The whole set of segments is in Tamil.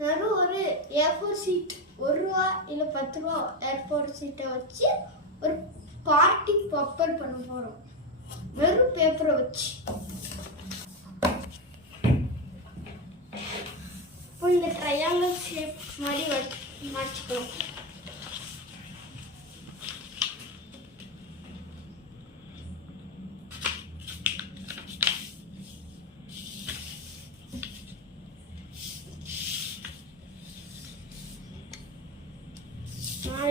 நான் ஒரு A4 சீட் ₹1 இல்லை ₹10 A4 சீட்டை வச்சு ஒரு பார்ட்டி பப்பர் பண்ண போகிறோம். வெறும் பேப்பரை வச்சு. இப்போ இந்த ட்ரையாங்கிள் ஷேப் மாதிரி மடிச்சுக்கிறோம்.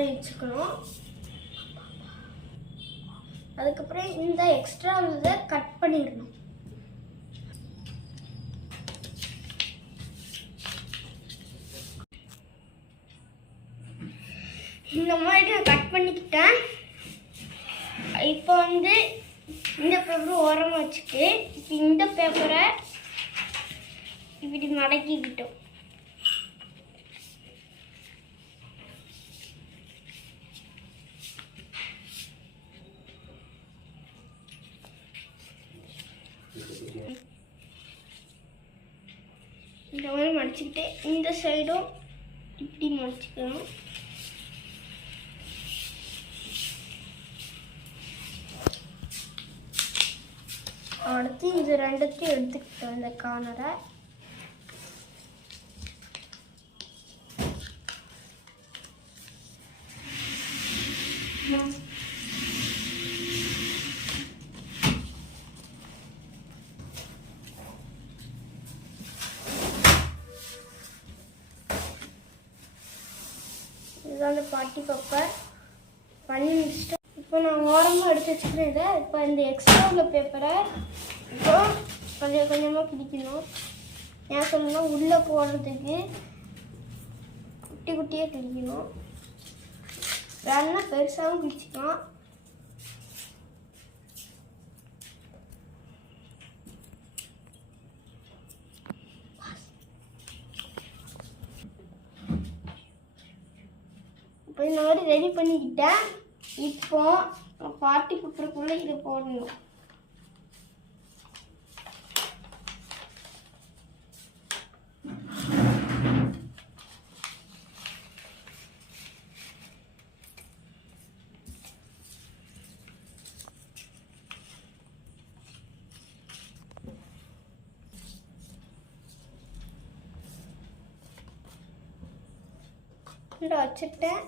வச்சுக்கணும். அதுக்கப்புறம் இந்த எக்ஸ்ட்ரா உள்ளதை கட் பண்ணிடணும். இந்த மாதிரி நான் கட் பண்ணிக்கிட்டேன். இப்போ இந்த பேப்பரை ஓரமாக வச்சுட்டு இப்போ இந்த பேப்பரை இப்படி மடக்கிக்கிட்டோம். இந்த மாதிரி மடிச்சுக்கிட்டு இந்த சைடும் இப்படி மடிச்சுக்கணும். அடுத்து இது ரெண்டுத்தையும் எடுத்துக்கிட்டோம். இந்த கார்னரை இதுதான் பார்ட்டி பப்பர் பண்ணி முடிச்சிட்டோம். இப்போ நான் ஓரமாக எடுத்து வச்சுக்கிறேன். இதை இப்போ இந்த எக்ஸ்ட்ரா உள்ள பேப்பரை இப்போ கொஞ்சம் கொஞ்சமாக கிழிக்கணும். ஏன் சொல்லணும்னா உள்ளே போடுறதுக்கு குட்டி குட்டியாக கிழிக்கணும். வேணுன்னா பெருசாகவும் கிழிச்சிக்கலாம். இப்போ இந்த மாதிரி ரெடி பண்ணிக்கிட்டேன். இப்போ பார்ட்டி பப்பருக்குள்ளே இதை போடணும். வச்சுட்டேன்.